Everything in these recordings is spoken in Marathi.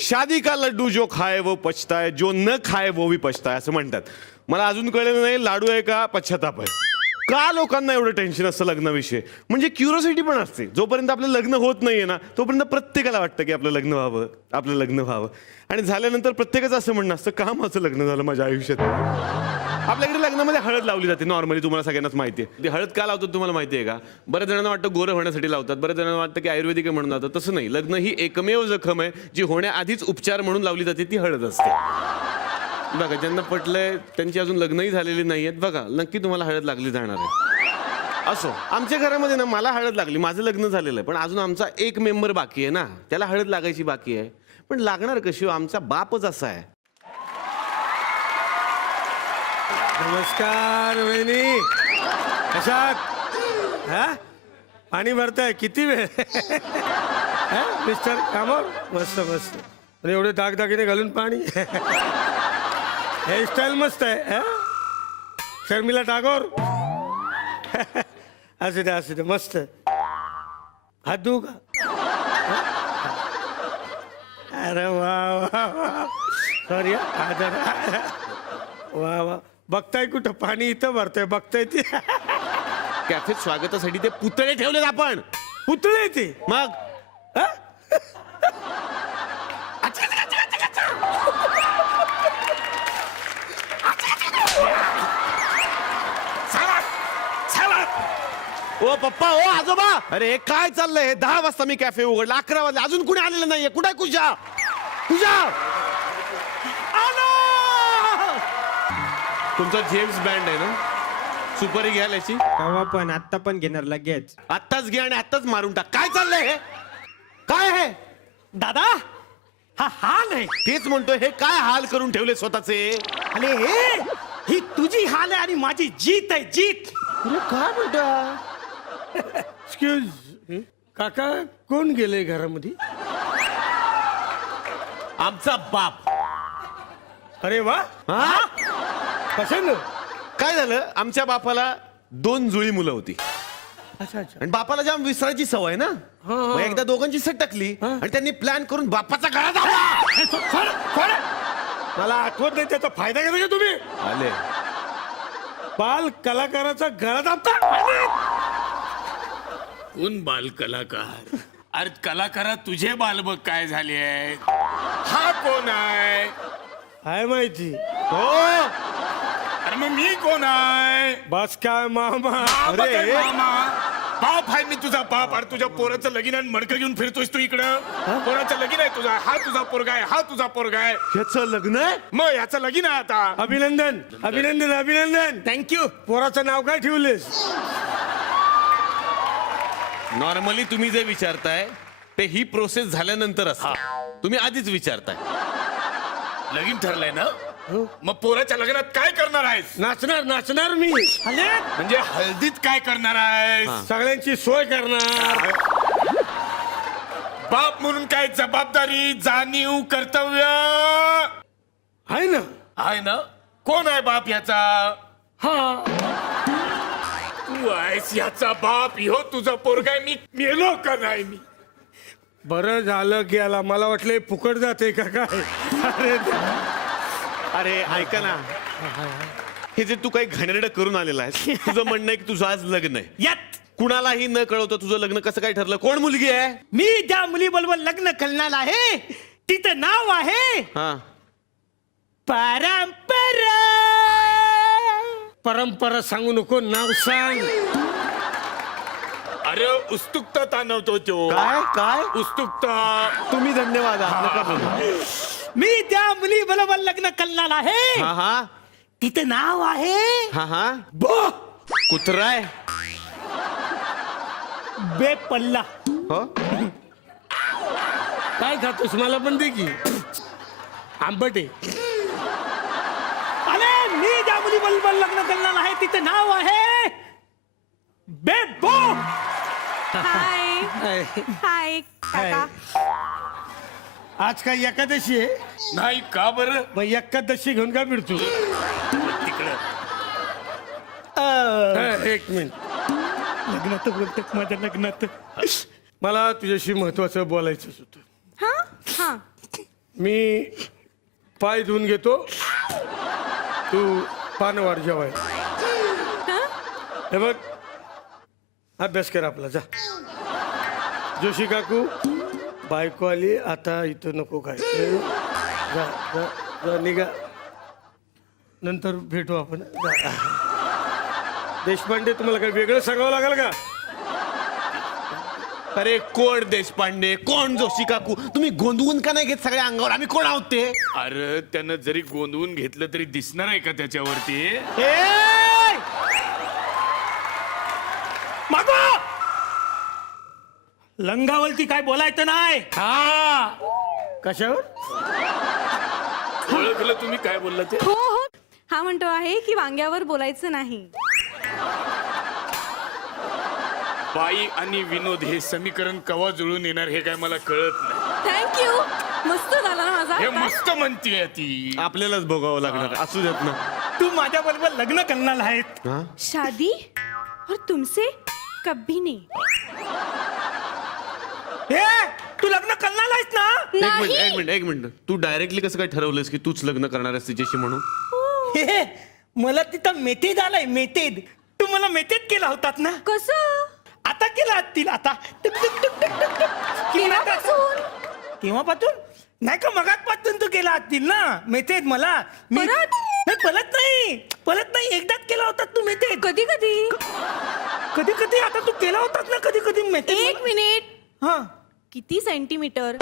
शादी का लड्डू जो खाए वो पछताए, जो न खाए वो भी पछताए असं म्हणतात. मला अजून कळलेलं नाही लाडू आहे का पश्चाताप आहे. का लोकांना एवढं टेन्शन असतं लग्नाविषयी. म्हणजे क्युरिओसिटी पण असते. जोपर्यंत आपलं लग्न होत नाहीये ना तोपर्यंत प्रत्येकाला वाटतं की आपलं लग्न व्हावं, आपलं लग्न व्हावं. आणि झाल्यानंतर प्रत्येकाचं असं म्हणणं असतं का माझं लग्न झालं माझ्या आयुष्यात. आपल्याकडे लग्नामध्ये हळद लावली जाते नॉर्मली, तुम्हाला सगळ्यांनाच माहिती आहे. ती हळद का लावतात तुम्हाला माहिती आहे का. बऱ्याच जणांना वाटतं गोरं होण्यासाठी लावतात, बऱ्याच जणांना वाटतं की आयुर्वेदिक आहे म्हणून लावतात. तसं नाही, लग्न ही एकमेव जखम आहे जी होण्याआधीच उपचार म्हणून लावली जाते, ती हळद असते. बघा ज्यांना पटलंय त्यांची अजून लग्नही झालेली नाही आहेत, बघा नक्की तुम्हाला हळद लागली जाणार आहे. असो, आमच्या घरामध्ये ना मला हळद लागली, माझं लग्न झालेलं आहे, पण अजून आमचा एक मेंबर बाकी आहे ना, त्याला हळद लागायची बाकी आहे. पण लागणार कशी हो, आमचा बापच असा आहे. नमस्कार वहिनी, कशात? हा पाणी भरताय किती वेळ? मिस्टर कामावर मस्त मस्त. आणि एवढे दागदागिने घालून पाणी. हेअरस्टाईल मस्त आहे. शर्मिला टागोर. असू दे मस्त. हात धुवू का? अरे वा वा वा, सॉरी. वा वा, बघताय कुठं पाणी इथं भरतंय, बघताय ती. कॅफेत स्वागतासाठी ते पुतळे ठेवलेत आपण. पुतळे ते मग हा? ओ पप्पा, ओ आजोबा, अरे काय चाललंय. 10 वाजता मी कॅफे उघडला, 11 वाजले, अजून कुणी आलेलं नाहीये. कुठे आहे कुजा? कुजा तुमचा जेम्स बँड आहे ना, सुपारी घ्याल याची. तेव्हा पण आत्ता पण घेणार लगेच. आत्ताच घ्या आणि आत्ताच मारून टाक. काय चाललंय हे? काय हे दादा, हा हाल आहे. तेच म्हणतोय, हे काय हाल करून ठेवले स्वतःचे. अरे ही तुझी हाल आहे आणि माझी जीत आहे, जीत. काय म्हणता? एक्सक्यूज काका, कोण गेले घरामध्ये? आमचा बाप. अरे वा, हा? कशानं? काय झालं, आमच्या बापाला 2 जुळी मुलं होती अच्छा अच्छा. आणि बापाला जाम विसरायची सवय ना. मग एकदा दोघांची सटकली आणि त्यांनी प्लॅन करून बापाचा गळा दाबला. मला आठवत नाही, त्याचा फायदा घेता का तुम्ही? आले बाल कलाकाराचा गळा दाबता. कोण बाल कलाकार? अरे कलाकारा तुझे बाल बघ काय झाले आहेत. हा कोण आहे? काय माहिती. हो. अरे मग मी कोण आहे? बस काय मामा. बाप अरे. आहे मामा. बाप आहे मी तुझा बाप. अरे तुझ्या पोराचं लगीन आणि मडकं घेऊन फिरतोयस तू इकडं. पोराचं लगीन आहे तुझा. हा तुझा पोरगा आहे, हा तुझा पोरगा आहे. ह्याचं लग्न आहे. मग याचं लगीन आहे आता. अभिनंदन अभिनंदन अभिनंदन. थँक्यू. पोराचं नाव काय ठेवलेस? नॉर्मली तुम्ही जे विचारताय ते ही प्रोसेस झाल्यानंतर असतं. तुम्ही आधीच विचारताय. लगीन ठरलंय ना, मग पोराच्या लग्नात काय करणार आहेस? नाचणार नाचणार मी. म्हणजे हळदीत काय करणार आहेस? सगळ्यांची सोय करणार. बाप म्हणून काय जबाबदारी, जाणीव, कर्तव्य आहे ना. आहे ना? कोण आहे बाप याचा? हा, तू आहेस याचा बाप. हो तुझा पोरगा आहे. मी मेलो का नाही? मी बरं झालं गेला. मला वाटलं हे फुकट जाते का काय. अरे अरे ऐका ना, हे जे तू काही घाणेरडं करून आलेला आहे, तुझं म्हणणं आहे की तुझं आज लग्न आहे. यात कुणालाही न कळवतं तुझं लग्न कसं काय ठरलं? कोण मुलगी आहे? मी ज्या मुलीबरोबर लग्न करणार आहे तिचं नाव आहे हा, परंपरा. परंपरा सांगू नको, नाव सांग. अरे उत्सुकता ताणवतो तो. काय काय उत्सुकता. तुम्ही धन्यवाद आहात, नका बोलू. मी त्या मुली बरोबर लग्न करणार आहे हा हा तिचं नाव आहे हा हा कुत्रा आहे. बेपल्ला. हो, काय खातोस मला पण दे की. आंबट आहे. अरे मी ज्या मुली बरोबर लग्न करणार आहे तिचं नाव आहे बेबो. हाय हाय. हाय काका. आज काय एकादशी आहे? नाही का बरं? मग एकादशी घेऊन का फिरतो? तिकडं एक मिनिट. लग्नात बोलते माझ्या लग्नात. मला तुझ्याशी महत्वाचं बोलायचं होतं. हा हा मी पाय धुवून घेतो, तू पानवार जेवाय. हे बघ, अभ्यास कर आपला, जा. जोशी काकू, बायको आली, आता इथं नको काय. जा जा जा, निघा, नंतर भेटू आपण. जा. देशपांडे, तुम्हाला काय वेगळं सांगावं लागेल का? अरे कोण देशपांडे, कोण जोशी काकू? तुम्ही गोंधवून का नाही घेत सगळ्या अंगावर? आम्ही कोण आहोत ते? अरे त्यानं जरी गोंधवून घेतलं तरी दिसणार आहे का त्याच्यावरती? मागो लंगावरती काय बोलायचं नाही. हा, कशावर? ओळखलं तुम्ही काय बोलला ते? हो हो हा म्हणतो आहे की वांग्यावर बोलायचं नाही. बाई आणि विनोद हे समीकरण कवा जुळून येणार हे काय मला कळत नाही. थँक्यू, मस्त झाला ना माझा. हे मस्त म्हणतीये ती. आपल्यालाच भोगावं लागणार. असू देत ना. तू माझ्या बरोबर लग्न करणार आहेत. शादी और तुमसे कभी नहीं. हे तू लग्न करणार आहेस ना? एक मिनिट. तू डायरेक्टली कसं काय ठरवलंस की तूच लग्न करणार आहेस तिच्याशी म्हणून? हे मला तिथं मेथेद आलाय, मेथेद. तू मला मेथेद केला होतात ना? कसं? आता केला असतील आता. टुक, टुक, टुक, टुक, टुक, टुक. केव्हापासून? केव्हापासून? नाही का मगाचपासून तू केला असतील ना मेथेद मला. परत? नाही, परत नाही, एकदाच केला होता तू मेथेद. कधी कधी. कधी कधी आता तू केला होतास ना कधी कधी मेथेद. एक मिनिट. हा, किती सेंटीमीटर?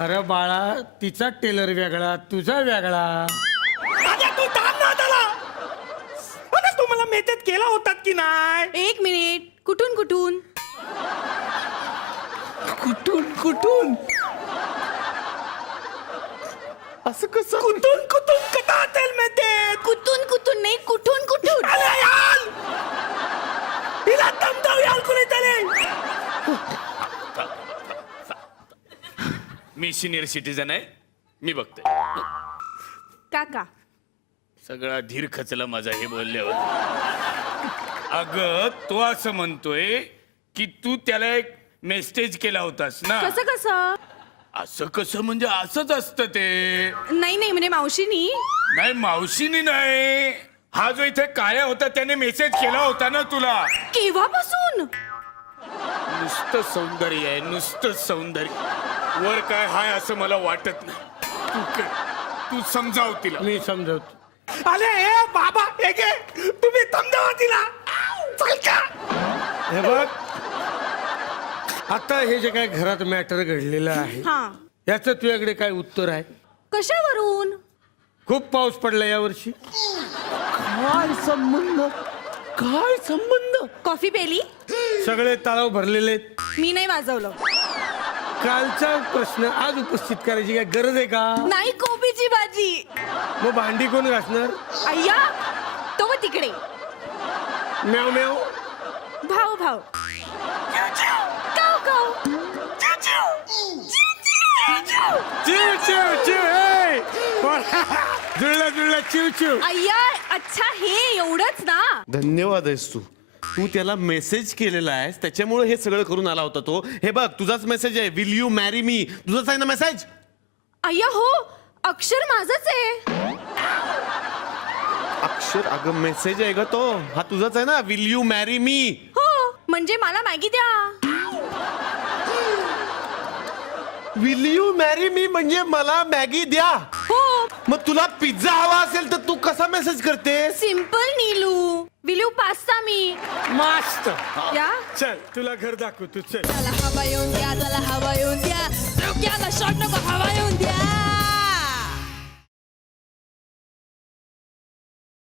अरे बाळा, तिचा टेलर वेगळा, तुझा वेगळा. आता तू थांब ना त्याला. आता तू मला मेथेद केला होतात की नाही? एक मिनिट. कुठून कुठून? कुठून असं कसं? कुठून कथा असेल मेथेद? कुठून नाही, कुठून कुठून? अरे यार, हिला दमदाव यार कुणीतरी. मी सिनियर सिटीजन आहे, मी बघतोय. काका सगळा धीर खचला माझा हे बोलल्यावर. अग तो असं म्हणतोय की तू त्याला एक मेसेज केला होतास ना? कसं कसं? असं कसं म्हणजे असंच असतं ते. नाही नाही म्हणजे मावशीनी. नाही मावशीनी नाही, हा जो इथे काया होता त्याने मेसेज केला होता ना तुला. केव्हापासून? नुसतं सौंदर्य आहे, नुसतं सौंदर्य. वर काय हाय असं मला वाटत नाही. तू समजाव तिला. मी समजवतो. अरे हे बाबा, हे घे, तुम्ही समजावा तिला. चल का. हे बघ, आता हे जे काय घरात मॅटर घडलेलं आहे, हा, याचं तुझ्याकडे काय उत्तर आहे? कशावरून? खूप पाऊस पडला यावर्षी. काय संबंध? कॉफी पेली? सगळे तलाव भरलेले आहेत. मी नाही वाजवलं. कालचा प्रश्न आज उपस्थित करायची काय गरज आहे का? नाही, कोबीची भाजी. मग भांडी कोण घासणार? अय्या, तो मग तिकडे. म्याव म्याव. भाऊ भाऊ. काव काव. चिव चिव चिव. ए! जुळला जुळला चिव चिव. अय्या, अच्छा हे एवढंच ना? धन्यवाद आहेस तू त्याला मेसेज केलेला आहेस त्याच्यामुळे हे सगळं करून आला होता तो. हे बघ, तुझाच मेसेज आहे. Will you marry me? तुझाच आहे ना मेसेज? अय्या हो, अक्षर माझंच आहे. अक्षर? अगं मेसेज आहे ग तो. हा तुझाच आहे ना, विल यू मॅरी मी? हो, म्हणजे मला मॅगी द्या. विल यू मॅरी मी म्हणजे मला मॅगी द्या? हो, मग तुला पिझ्झा हवा असेल तर तू कसा मेसेज करते? Simple Neelu. Will you pasta me? मस्त. या. चल तुला घर दाखवतो, चल. त्याला हवा येऊन द्या, त्याला हवा येऊन द्या. डोक्याला शॉट नको